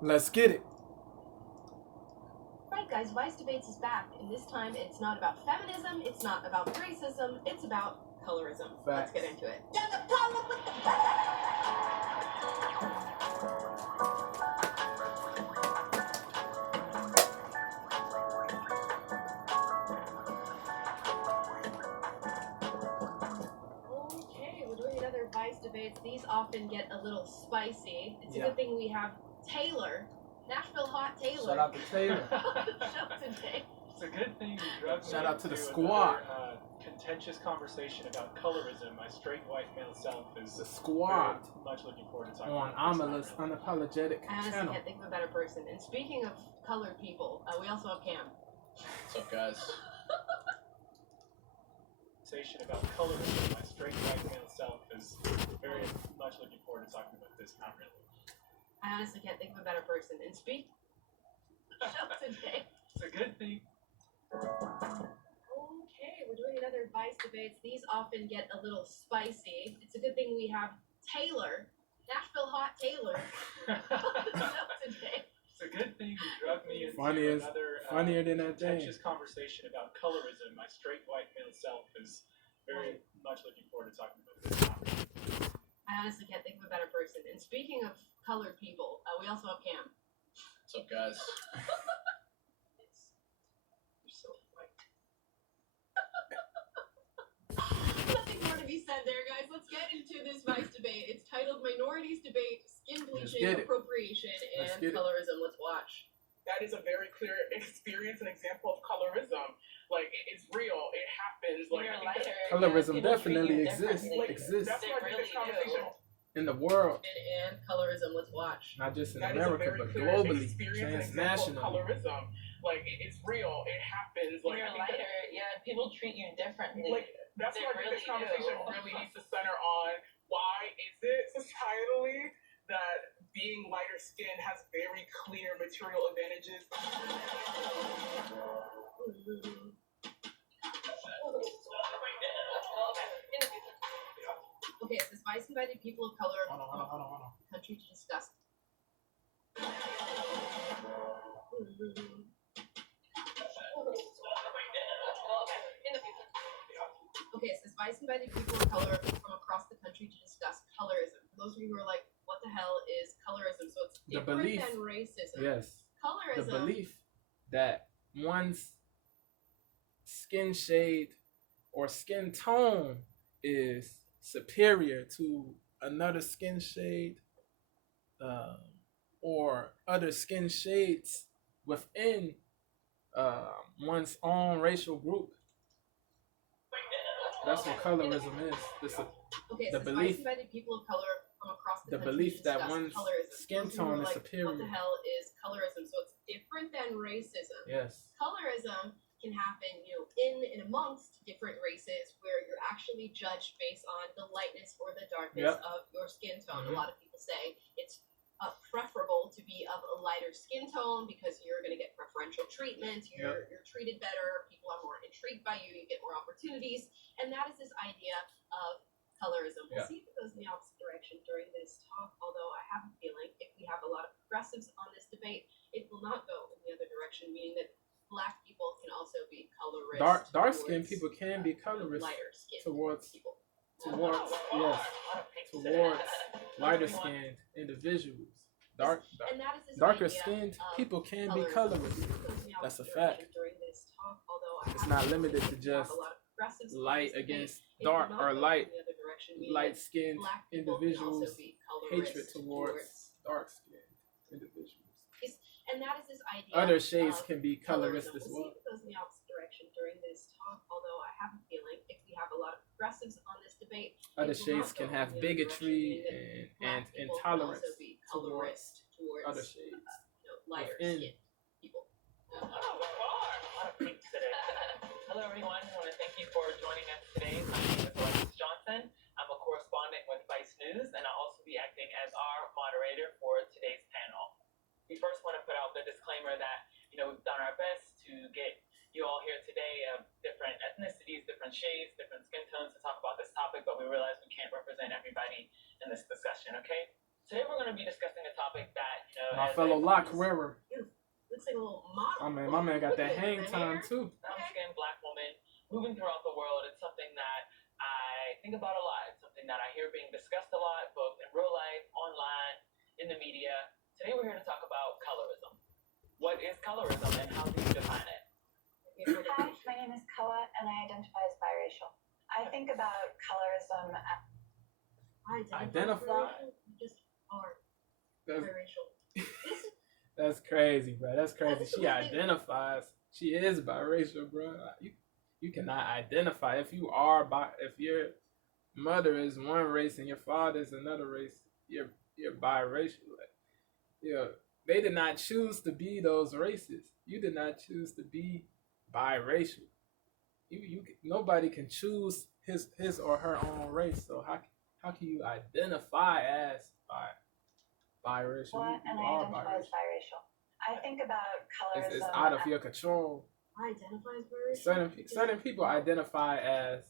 Let's get it. Right, guys, Vice Debates is back, and this time it's not about feminism, it's not about racism, it's about colorism. Let's get into it. Okay, we're doing another Vice Debates. These often get a little spicy. It's a good thing we have Taylor, Nashville Hot Taylor. Shout out to Taylor. Show today. It's a good thing you drugged me Shout out to the into squad. another, contentious conversation about colorism. My straight white male self is The squad very much looking forward to talking on about Amalus this. Unapologetic I honestly Channel. can't think of a better person. And speaking of colored people, we also have Cam. What's up, guys? Conversation about colorism. My straight white male self is very much looking forward to talking about this. Not really. I honestly can't think of a better person. And speak. Show today. It's a good thing. Okay, we're doing another Vice Debates. These often get a little spicy. It's a good thing we have Taylor, Nashville Hot Taylor. Show today. It's a good thing you drugged me into Funnier than that thing. contentious conversation about colorism. My straight white male self is very much looking forward to talking about this. Not really. I honestly can't think of a better person. And speaking of colored people, we also have Cam. What's up, guys? You're so white. Nothing more to be said there, guys. Let's get into this Vice debate. It's titled Minorities Debate, Skin Bleaching, Appropriation, and Colorism. Let's watch. That is a very clear experience and example of colorism. Like, it's real. It happens. Like, I think that Colorism definitely exists. that's why I think this conversation. In the world, And colorism. Let's watch. not just in That is a America, very but clear globally, experience and example of transnationally. colorism. Like, it's real. It happens. When Like, you're I think lighter, yeah, people treat you differently. Like, that's They why I think this really conversation do. really needs to center on why is it societally that being lighter skinned has very clear material advantages. Okay, it says Vice invited people of color Hold on. the country to discuss. Okay, it says Vice invited people of color from across the country to discuss colorism. For those of you who are like, what the hell is colorism? So it's The different belief. than racism. Yes, the Colorism. belief that one's skin shade or skin tone is superior to another skin shade or other skin shades within one's own racial group. That's what colorism is. Okay, the so belief- Vice invited people of color from across the The country belief to that discuss one's colorism. skin For those of you who tone are is like, superior. What the hell is colorism? So it's different than racism. Yes. Colorism can happen, in and amongst different races where you're actually judged based on the lightness or the darkness of your skin tone. Mhm. A lot of people say it's preferable to be of a lighter skin tone because you're going to get preferential treatment, you're treated better, people are more intrigued by you, you get more opportunities, and that is this idea of colorism. We'll see if it goes in the opposite direction during this talk, although I have a feeling if we have a lot of progressives on this debate, it will not go in the other direction, meaning that Black people can also be colorist. Dark skinned people can be colorist lighter skinned towards people. towards lighter skinned individuals. And that is this Darker idea skinned of people can be colorism. colorist. It goes in the That's a opposite fact. direction during this talk, although I It's have not a feeling limited if to we have just a lot of progressives on light this debate, against it will dark not or go light in the other direction, meaning light that skinned Black people can also individuals be colorist hatred towards dark skinned individuals. And that is this idea. Other shades of can be colorist colorism. as We'll well. see if it goes in the opposite direction during this talk, although I have a feeling if we have a lot of progressives on this debate, Other it will shades not can go have in the other bigotry direction, meaning that and Black people intolerance can also be colorist towards other shades. lighter within. skinned people. Hello, everyone. I want to thank you for joining us today. My name is Alexis Johnson. I'm a correspondent with Vice News, and I'll also be acting as our moderator for today's panel. We first want to put out the disclaimer that, we've done our best to get you all here today of different ethnicities, different shades, different skin tones to talk about this topic, but we realize we can't represent everybody in this discussion, okay? Today we're going to be discussing a topic that, My as fellow a La Carrera. Looks like a little model. My man got that Look at hang the time hair. too. brown-skinned black woman moving throughout the world. It's something that I think about a lot. It's something that I hear being discussed a lot, both in real life, online, in the media. Today we're here to talk about colorism. What is colorism and how do you define it? Hi, my name is Koa and I identify as biracial. I think about colorism as Identify? You just are That's, biracial. This is that's crazy, bro. That's crazy. That's the She weird thing. identifies. She is biracial, bro. You cannot identify if you are if your mother is one race and your father is another race. You're biracial. Like, they did not choose to be those races. You did not choose to be biracial. Nobody can choose his or her own race. So how can you identify as biracial? and You I are identify as biracial. I think about colorism It's out of your control. I identify as biracial. Certain people identify as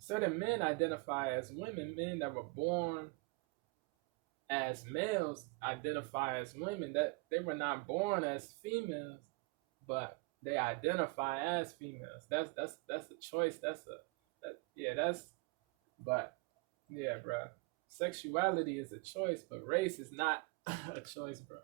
certain men identify as women. Men that were born as males identify as women. That they were not born as females, but they identify as females. That's a choice. Bro. Sexuality is a choice, but race is not a choice, bro.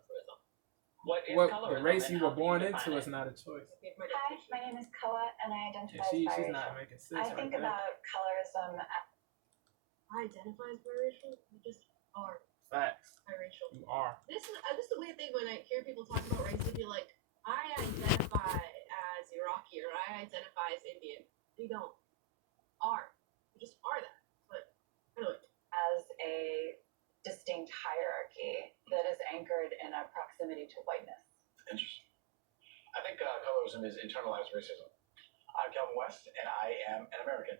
What is The colorism race and you how were do born define into it? is not a choice. Hi, my name is Koa and I identify Yeah, as she's biracial. not making sense. I right think there. about colorism as I identify as biracial. You just are Facts. biracial. You are. This is the weird thing when I hear people talk about race. They be like, I identify as Iraqi or I identify as Indian. You don't. Are. You just are that. But anyway. as a distinct hierarchy that is anchored in a proximity to whiteness. Interesting. I think colorism is internalized racism. I'm Calvin West, and I am an American.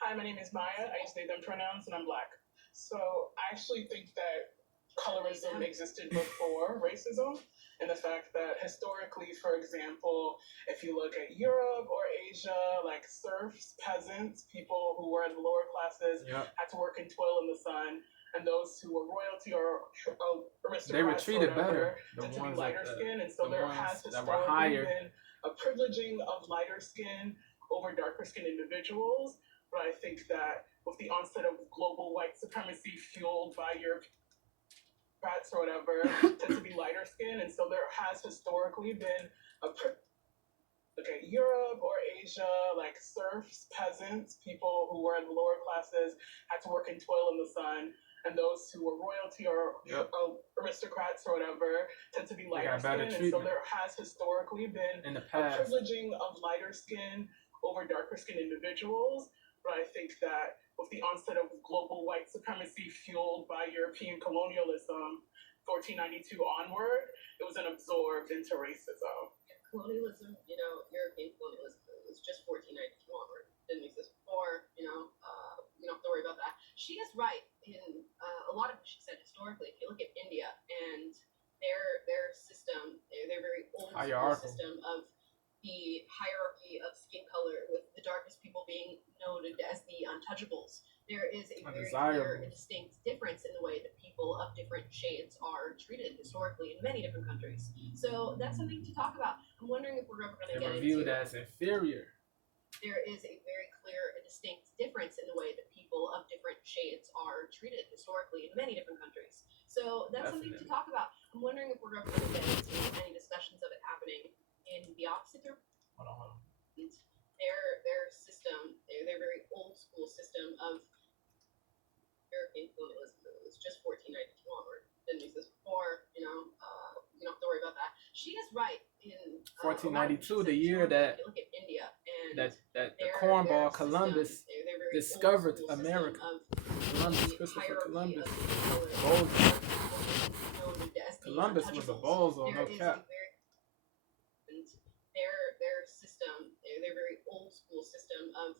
Hi, my name is Maya. I use they, them pronouns, and I'm black. So I actually think that colorism existed before racism, and the fact that historically, for example, if you look at Europe or Asia, like serfs, peasants, people who were in the lower classes had to work and toil in the sun, and those who were royalty or aristocrats They were treated or whatever, better. The tend to be ones lighter that skin, and so the there ones has that were historically higher. been a privileging of lighter skin over darker skinned individuals. But I think that with the onset of global white supremacy fueled by Europeans or whatever, tend to be lighter skin, and so there has historically been a Europe or Asia, like serfs, peasants, people who were in the lower classes had to work and toil in the sun, and those who were royalty or aristocrats or whatever tend to be lighter skin, and so there has historically been in the a past. privileging of lighter skin over darker skinned individuals. But I think that with the onset of global white supremacy fueled by European colonialism, 1492 onward, it was then absorbed into racism. Colonialism, European colonialism was just 1492 onward. Didn't exist before, you don't have to worry about that. She is right in a lot of what she said historically. If you look at India and their system, their very old school system of the hierarchy of skin color, with the darkest people being noted as the untouchables. There is a very clear and distinct difference in the way that people of different shades are treated historically in many different countries. So that's something to talk about. I'm wondering if we're ever going to get into. Viewed as inferior. There is a very clear and distinct difference in the way that people of different shades are treated historically in many different countries. So that's something to talk about. I'm wondering if we're ever going to get into any discussions of it happening in the opposite direction. Hold on. Their system, their very old school system of European colonialism, it was just 1492 onward. Didn't exist before, you don't have to worry about that. She is right in 1492, the year that you look at India and the cornball Columbus discovered America. Christopher Columbus. Columbus was a bozo, no cap. Their system, their very old school system of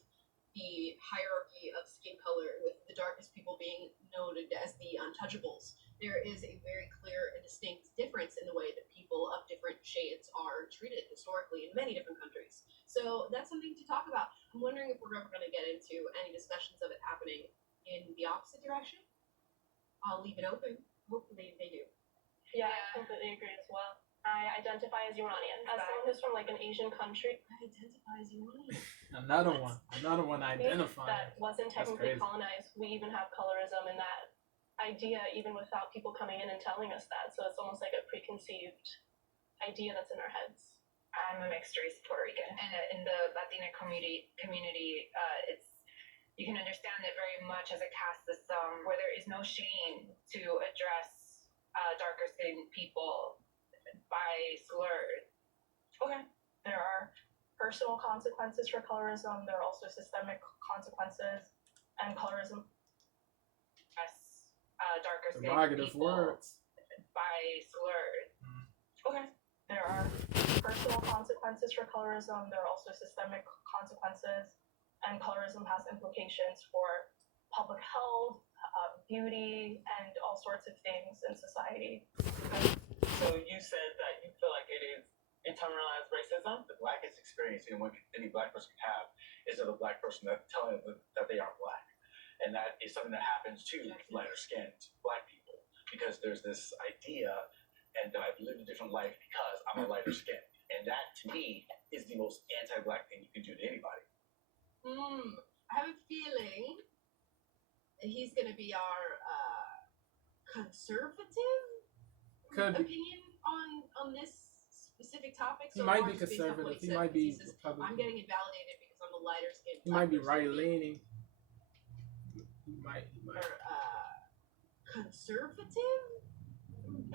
the hierarchy of skin color, with the darkest people being noted as the untouchables. There is a very clear and distinct difference in the way that people of different shades are treated historically in many different countries. So that's something to talk about. I'm wondering if we're ever going to get into any discussions of it happening in the opposite direction. I'll leave it open. Hopefully they do. Yeah, I completely agree as well. I identify as Iranian. As someone who's from like an Asian country, I identify as Iranian. Another one identifying. that wasn't That's technically crazy. colonized, we even have colorism in that idea, even without people coming in and telling us that. So it's almost like a preconceived idea that's in our heads. I'm a mixed race Puerto Rican, and in the Latina community, it's you can understand it very much as a caste system where there is no shame to address darker skinned people by slurs. Okay. There are personal consequences for colorism. There are also systemic consequences, and colorism. Darker skinned Derogative people words. by slurs. Okay. There are personal consequences for colorism. There are also systemic consequences, and colorism has implications for public health, beauty, and all sorts of things in society. So you said that you feel like it is internalized racism? The blackest experience any black person can have is of a black person telling them that they are black. And that is something that happens to lighter skinned black people because there's this idea, and I've lived a different life because I'm a lighter skinned. And that, to me, is the most anti-black thing you can do to anybody. I have a feeling that he's going to be our conservative opinion on this specific topic. He might be conservative. He might be Republican. I'm getting invalidated because I'm a lighter skinned. He might be right leaning. He might. Conservative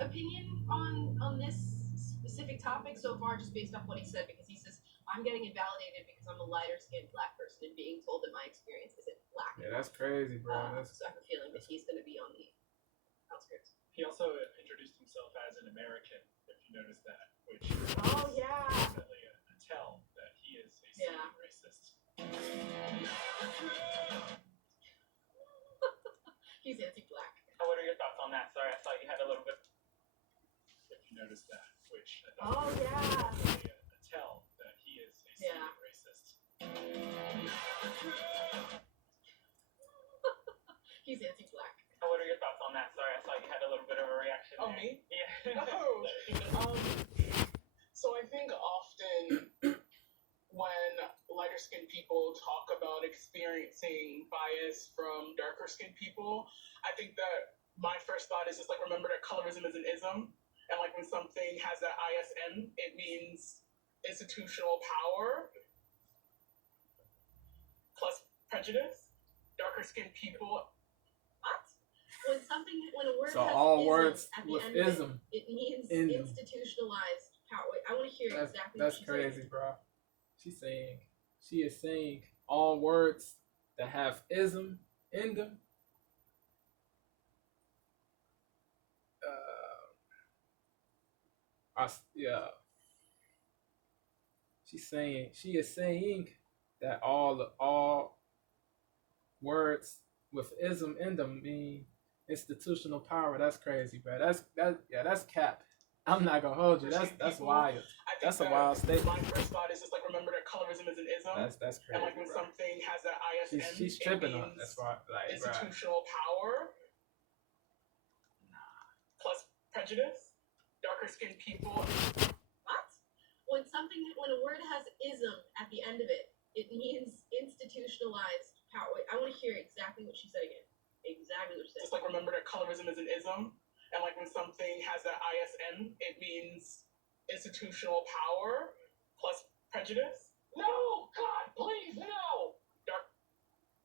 opinion on this specific topic so far, just based off what he said, because he says I'm getting invalidated because I'm a lighter skinned black person and being told that my experience isn't black. Yeah, that's crazy, bro. So I have a feeling that he's going to be on the outskirts. He also introduced himself as an American, if you noticed that, which Oh yeah. is definitely a tell that he is a seeming racist. He's anti-black. What are your thoughts on that? Sorry, I thought you had a little bit. If you noticed that, which I thought Oh was yeah. definitely a tell that he is a seeming racist. He's anti-black. What are your thoughts on that? Sorry, I thought you had a little bit of a reaction. Oh, there. me? Yeah. So I think often when lighter skinned people talk about experiencing bias from darker skinned people, I think that my first thought is just like remember that colorism is an ism, and like when something has that ISM, it means institutional power plus prejudice. Darker skinned people. What? When a word So has all ism words at the with end of ism. it means Ism. institutionalized power. Wait, I want to hear exactly That's what she's crazy, saying. bro. She is saying all words that have ism in them. Yeah. She is saying that all words with ism in them mean institutional power. That's crazy, bro. That's cap. I'm not gonna hold you. That's wild. That's a wild statement. My first thought is just like remember that colorism is an ism. That's crazy. And like when bro. something has that ISM, She's tripping on. That's why, like, bro. institutional power plus prejudice. Darker skinned people. What? When a word has ism at the end of it, it means institutionalized power. Wait, I want to hear exactly what she said again. Exactly what she said. Just like remember that colorism is an ism, and like when something has that ISM, it means institutional power plus prejudice. No, God, please, no.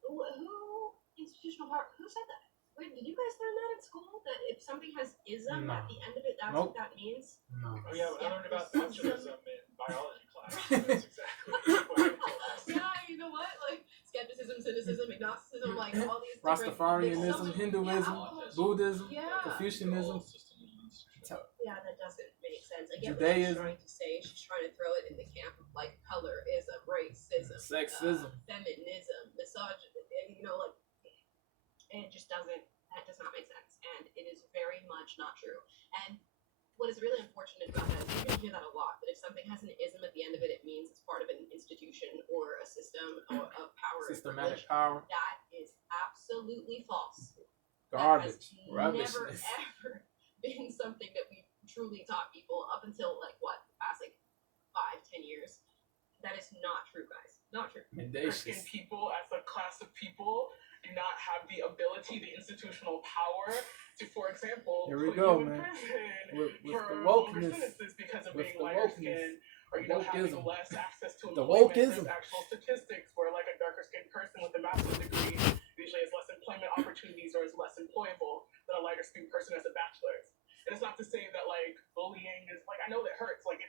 Who institutional power? Who said that? Wait, did you guys learn that in school? That if something has ism at the end of it, that's what that means? No. Oh yeah, I learned about botulism in biology class. That's exactly what I told us. Yeah, you know what? Like skepticism, cynicism, agnosticism, like all these Rastafarianism, Hinduism, Buddhism, Confucianism. Yeah, that doesn't make sense. I get what she's Judaism. trying to say. She's trying to throw it in the camp of like colorism, racism, Sexism. feminism, misogyny, like, and it just does not make sense. And it is very much not true. And what is really unfortunate about that is you're going to hear that a lot, that if something has an ism at the end of it, it means it's part of an institution or a system of power. Systematic power. That is absolutely false. Garbage. That has never, Rubbishness. ever been something that we've truly taught people up until like what, the past like 5-10 years. That is not true, guys. Not true. Dark-skinned people as a class of people do not have the ability, the institutional power to, for example, Here we put go, you in man. prison With for the longer wokeness. sentences because of With being the lighter wokeness. skinned, or The having wokeism. less access to The employment. wokeism. There's actual statistics where like a darker skinned person with a master's degree usually has less employment opportunities or is less employable than a lighter skinned person has a bachelor's. And it's not to say that like bullying is like, I know that hurts, like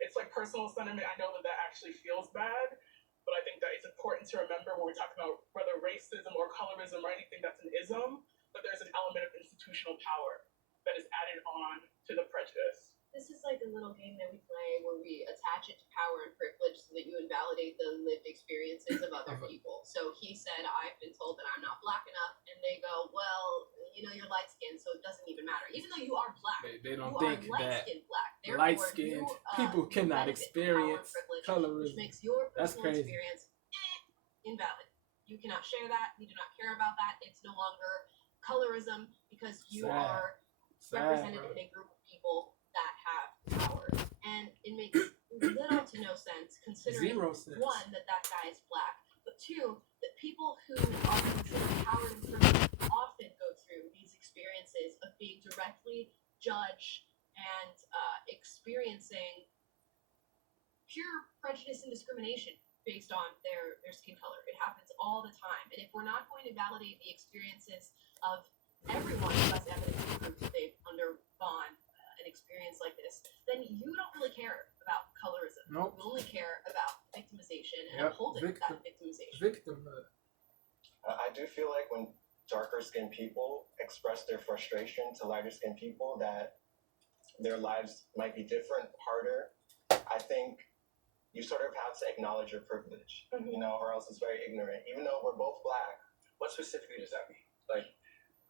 it's like personal sentiment. I know that that actually feels bad, but I think that it's important to remember when we're talking about whether racism or colorism or anything that's an ism, that there's an element of institutional power that is added on to the prejudice. This is like a little game that we play where we attach it to power and privilege so that you invalidate the lived experiences of other people. So he said, I've been told that I'm not black enough, and they go, well, you're light skinned, so it doesn't even matter. Even though you are black, They don't you think are light that skinned black. light-skinned people cannot experience which colorism. makes your That's personal crazy. experience invalid. You cannot share that. You do not care about that. It's no longer colorism because you Sad. are represented in a group of people that have power. And it makes little to no sense considering, 0 sense. one, that guy is black, but two, that people who are considered powered and privileged often go through these experiences of being directly judged and experiencing pure prejudice and discrimination based on their skin color. It happens all the time. And if we're not going to validate the experiences of everyone who has evidence to prove that they've undergone an experience like this, then you don't really care about colorism. Nope. You only care about victimization and upholding that victimization. Victimhood. I do feel like when darker skinned people express their frustration to lighter skinned people that their lives might be different, harder, I think you sort of have to acknowledge your privilege, or else it's very ignorant. Even though we're both black, What specifically does that mean? Like,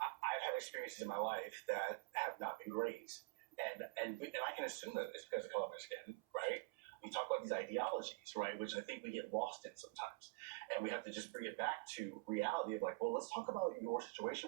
I've had experiences in my life that have not been great, and I can assume that it's because of the color of my skin, right? We talk about these ideologies, right, which I think we get lost in sometimes, and we have to just bring it back to reality of like, well, let's talk about your situation